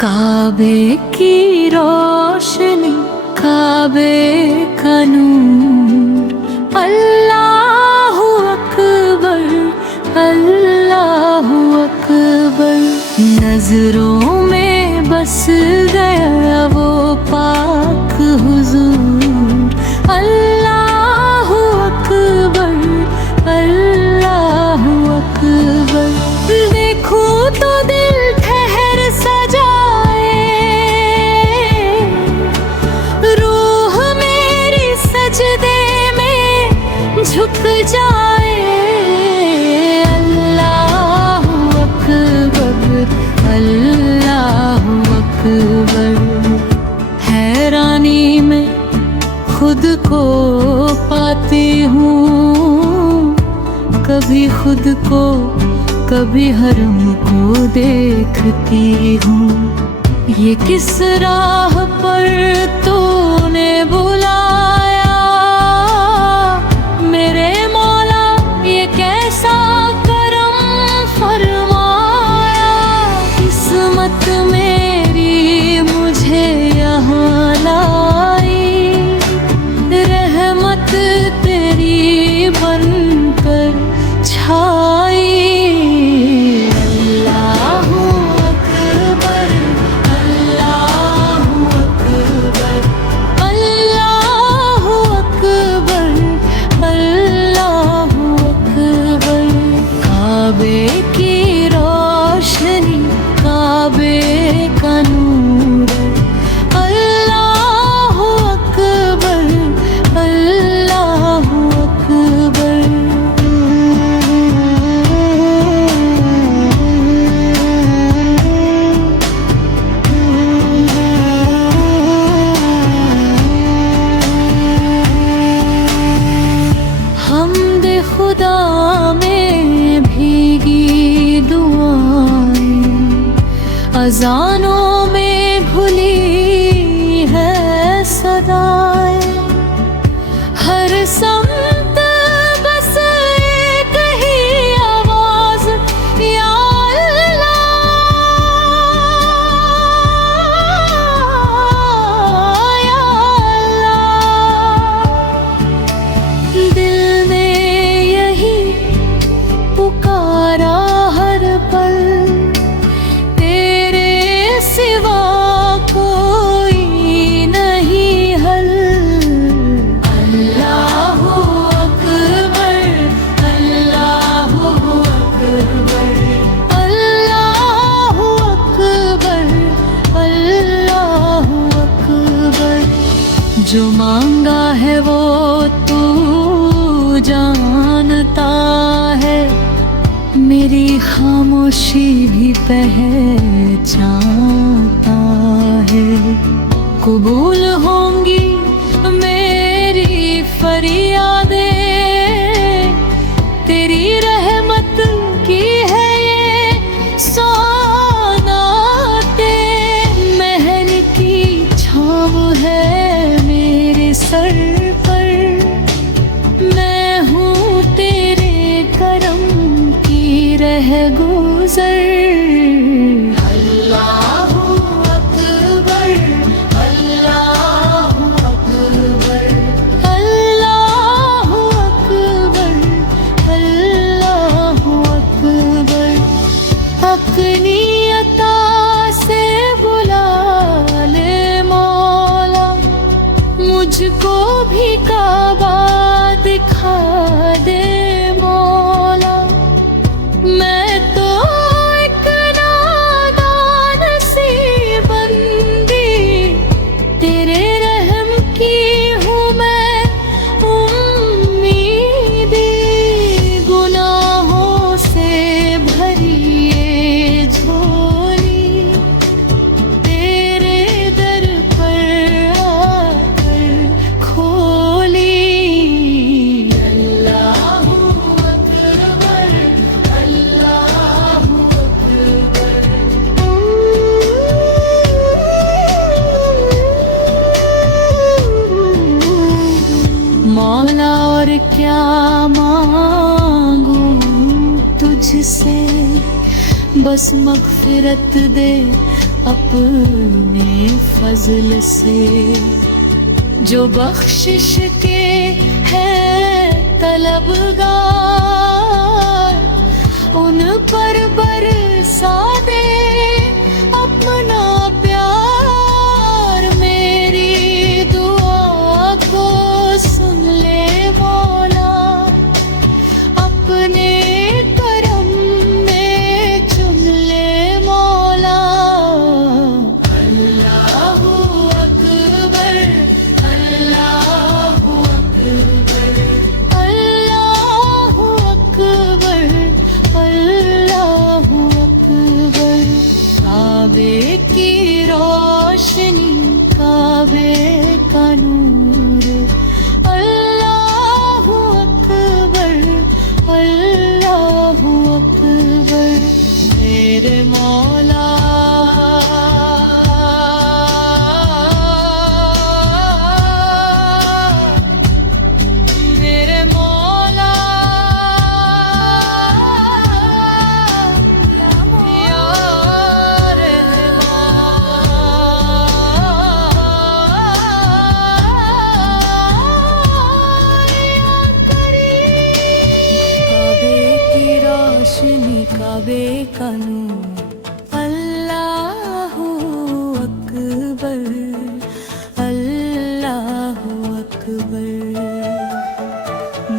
काबे की रोशनी, काबे का नूर, अल्लाहु अकबर, अल्लाहु अकबर। नजरों में बस गया वो पाक हुजूर, अल्लाहु अकबर, अल्लाहु अकबर। देखूं तो दिल ठहर सजाए, रूह मेरी सजदे में झुक जाए। अल्लाहु अकबर, अल्लाहु अकबर। हैरानी में खुद को पाती हूँ, कभी खुद को कभी हरम को देखती हूँ। ये किस राह पर तूने बुलाया मेरे मौला, ये कैसा करम फरमाया। किस्मत मेरी मुझे यहाँ लाई, रहमत तेरी बनकर छाई। काबे की रोशनी, काबे का नूर, अल्लाहु अकबर, अल्लाहु अकबर। हमदे खुदा में भीगी दुआएं, अज़ानों में घुली है सदाएं। हर समत बस एक ही आवाज़, या अल्लाह, या अल्लाह। दिल ने यही पुकारा हर पल, तेरे सिवा कोई नहीं हल। अल्लाहु अकबर, अल्लाहु अकबर, अल्लाहु अकबर, अल्लाहु अकबर। जो मांगा है वो तू जानता है, मेरी खामोशी भी पहचानता है। कबूल होंगी मेरी फरियादें, तेरी रहमत की है ये सौगाते। महल की छाँव है मेरे सर पर, मैं हूँ तेरे करम की रह गुज़र। अल्लाहु अकबर, अल्लाहु अकबर, अल्लाहु अकबर, अल्लाहु अकबर। अपनी अता से बुला ले मौला, मुझको भी काबा दिखा दे मौला। मैं तो एक नादान सी बंदी, तेरे रहम की हूँ मैं उम्मीदी। गुनाहों से भरी ये झोली, तेरे दर पर आकर खोली। मौला और क्या मांगूं तुझसे, बस मग़फ़िरत दे अपने फजल से। जो बख्शिश के है तलबगार, उन पर बरसा दे अपना प्यार। मेरी दुआ को सुन ले मौला, अपने करम में चुन ले मौला। अल्लाहू अकबर, अल्लाहू अकबर, अल्लाहू अकबर, अल्लाहू अकबर। काबे की रोशनी, काबे का नूर, अल्लाहू अकबर, अल्लाहू अकबर। मेरे मौला मेरे मौला, या काबे की रोशनी, काबे का नूर, अल्लाहू अकबर, अल्लाहू अकबर।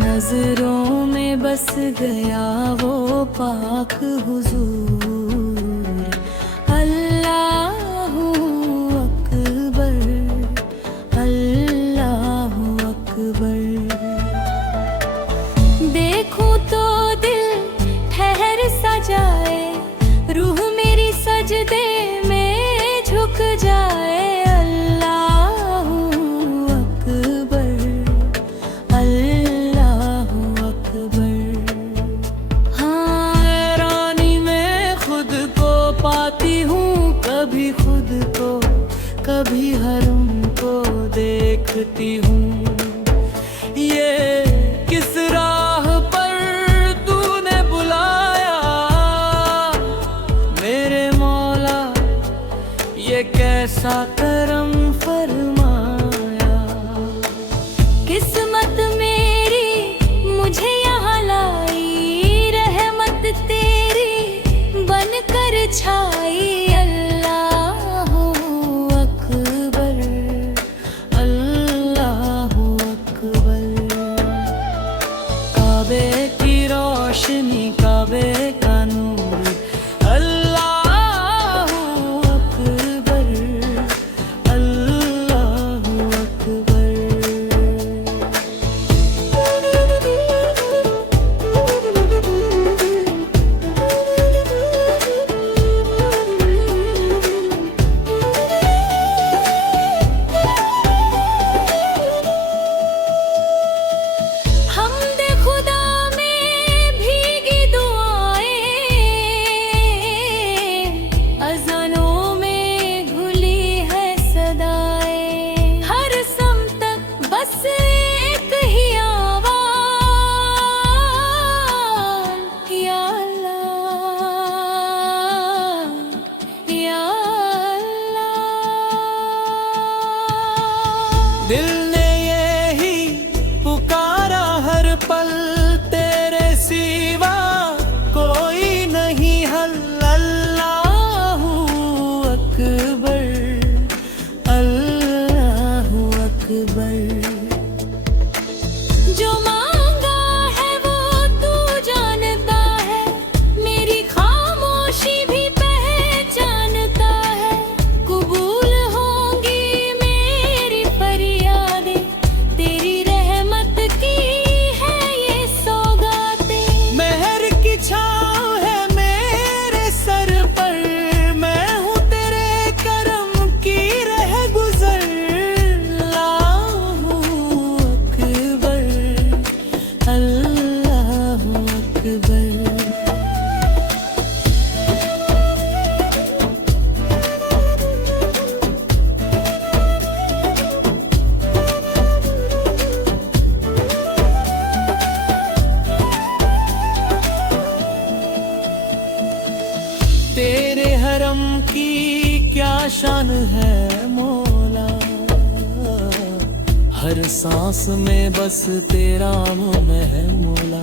नजरों में बस गया वो पाक हुजूर, अल्लाहू अकबर, अल्लाहू अकबर। देखूं तो दिल ठहर सा जाए, रूह मेरी सजदे में झुक जाए। अल्लाहू अकबर, अल्लाहू अकबर। हाँ, हैरानी में खुद को पाती हूँ, कभी खुद को, कभी हरम को देखती हूँ। ये किस राह पर तूने बुलाया मेरे मौला, ये कैसा करम फरमाया। किस्मत मेरी मुझे यहाँ लाई, रहमत तेरी बन कर छाई। अल्लाहू अकबर, अल्लाहू अकबर। काबे की रोशनी, काबे का नूर, अल्लाहू अकबर, अल्लाहू अकबर। हमदे खुदा में भीगी दुआएं, अज़ानों में घुली है सदाएं। हर सम तक बस एक ही आवाज़, या अल्लाह, या अल्लाह। दिल ने यही पुकारा हर पल, तेरे सिवा कोई नहीं हल। अल्लाहू अकबर, अल्लाहू अकबर। जो मांगा है वो तू जानता है, मेरी खामोशी भी पहचानता है। कबूल होंगी मेरी फरियाद, शान है मौला, हर सांस में बस तेरा नाम है मौला।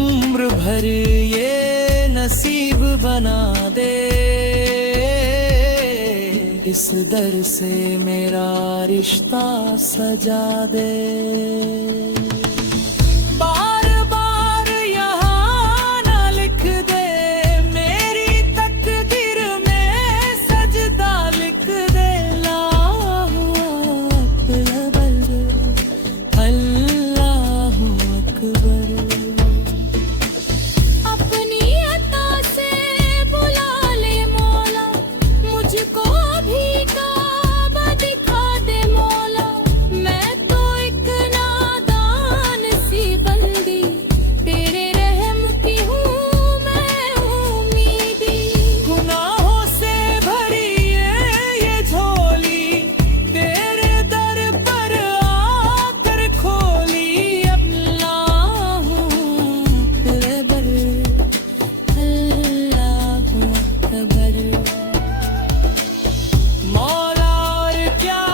उम्र भर ये नसीब बना दे, इस दर से मेरा रिश्ता सजा दे। बार बार यहाँ ना लिख दे, मेरी तकदीर में सजदा लिख दे। अल्लाहू अकबर, अल्लाहू अकबर। अपनी अता से बुला ले मौला, मुझको भी काबा दिखा दे मौला। मैं तो एक नादान सी बंदी, तेरे रहम की हूँ मैं उम्मीदी। गुनाहों से भरी ये झोली, तेरे दर पर आकर खोली। अल्लाहू अकबर, अल्लाहू अकबर। मौला और क्या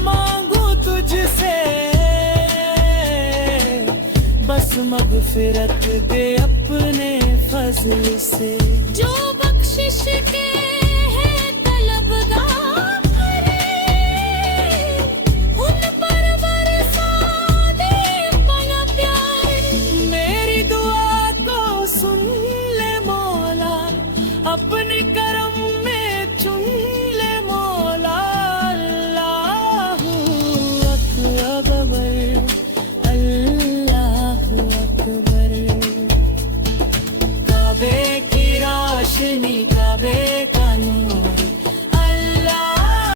मांगू तुझसे, बस मगफिरत दे अपने फजल से। जो बख्शिश के